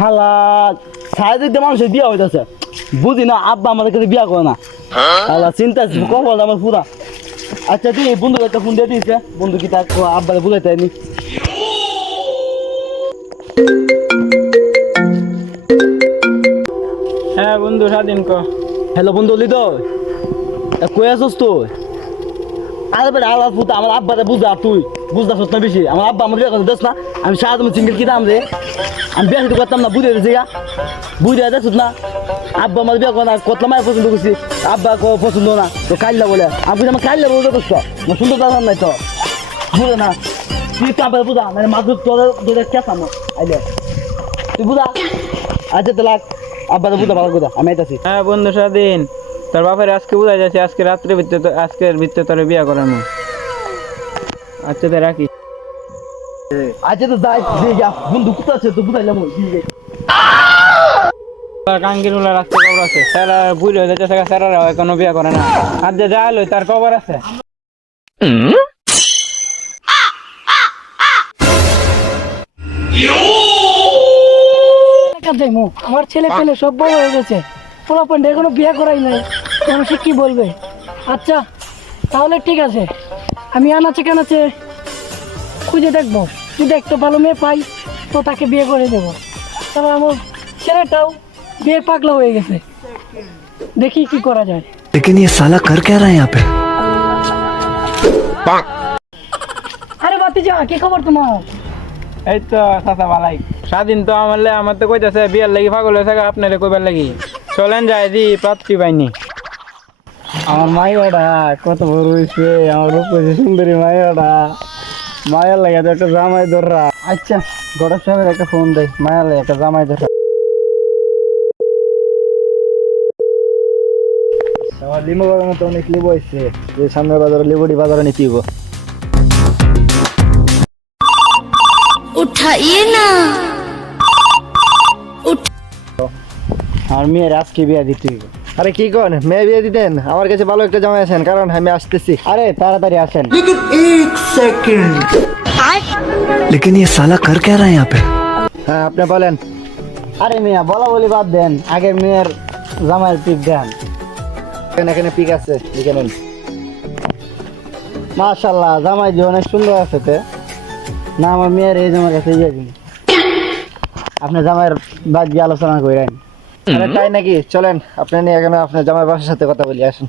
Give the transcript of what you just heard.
হালা সাইডে মানুষের বিয়া হইতেছে বুঝি না আব্বা আমাদের কাছে বিয়া করে না হালা চিন্তা কখন আমার পুরা আচ্ছা তুই বন্ধু একটা ফোন দিয়ে দিয়েছে বন্ধু কি তার আব্বারে বুঝাইতে নি হ্যাঁ বন্ধু স্বাধীন ক। হ্যালো বন্ধু বলি তো কই আসছ তুই আরে বেটা আলাদা ফুটা আমার আব্বারে বুঝা তুই বুঝতেছ না বেশি আমার আব্বা আমার বিয়ে করে দেখ না আমি সারা সিঙ্গেল কি দাম রে আমি বিয়ে শুধু করতাম না বুঝে দিয়েছি গা বুঝে দেখছ না আব্বা আমার বিয়ে করে না কতলা মায়ের পছন্দ করছি আব্বা পছন্দ না তো কাইল্লা বলে আমি আমার কাইল্লা বলতে করছো না সুন্দর দাম নাই তো বুঝে না তুই তো আব্বার বুঝা মানে মাছ তোদের কেসাম আইলে তুই বুঝা আচ্ছা তো লাগ আব্বারে বুঝা ভালো কথা আমি আইতাছি হ্যাঁ বন্ধু স্বাধীন তোর বাপের আজকে বুঝাই যাচ্ছে আজকে রাত্রে ভিতরে আজকের ভিতরে তোর বিয়া করানো। আচ্ছা তো রাখি। আচ্ছা তো যাই দিয়ে যা বন্ধু কোথা আছে তো বুঝাইলাম কাঙ্গিরুলা রাস্তা কবর আছে স্যার বুঝে হয়ে যাচ্ছে স্যারেরা এখনো বিয়া করে না আর যে যা এলো তার কবর আছে। আমার ছেলে পেলে সব বড় হয়ে গেছে পোলাপান্ডে এখনো বিয়ে করাই নাই মানুষ কি বলবে। আচ্ছা তাহলে ঠিক আছে আমি আনাচে কানাচে খুঁজে দেখবো যদি একটা ভালো মেয়ে পাই তো তাকে বিয়ে করে দেবো। তবে আমার ছেলেটাও বিয়ে পাগলা হয়ে গেছে দেখি কি করা যায়। लेकिन ये साला कर क्या रहा है यहाँ पे? আরে বাতিজা কি খবর তোমার? এই তো চাচা ভালাই স্বাধীন তো আমার তো কইতেছে বিয়ার লাগি পাগল হয়েছে আপনারে কইবার লাগি চলেন যাই দি পাত্রী পাইনি। আমার মাইয়াটা কত বড় হয়েছে আমার রূপসী সুন্দরী মাইয়াটা মায়ের লাগে একটা জামাই ধররা। আচ্ছা গড়ার সাহেবের একটা ফোন দেয় মায়ের লাগে একটা জামাই ধররা। আমার লিমো বাগার মতো অনেক লিবো হয়েছে যে সামনের বাজারে লিবুড়ি বাজারে নিতে হইব। उठाइए ना আর মেয়ের আজকে বিয়া দিতে হইব। আরে কি কোন মেয়ে বিয়ে দিতেন আমার কাছে ভালো একটা জামাই আছেন কারণ আমি আসতেছি। আরে তাড়াতাড়ি আসেন। लेकिन ये साला कर क्या रहा है यहाँ पे? হ্যাঁ আপনি বলেন। আরে মিয়া বলা বলি বাদ দেন আগে মেয়ের জামাইয়ের পিক দেন এখানে পিক আছে এখানে মাশাআল্লাহ জামাই যে অনেক সুন্দর আছে তে না আমার মেয়ের এই জামার কাছে দিয়ে দিন আপনি জামাইয়ের বাদ দিয়ে আলোচনা করেন। আরে তাই নাকি চলেন আপনি নিয়ে এখানে আপনার জামাই বাসার সাথে কথা বলি আসুন।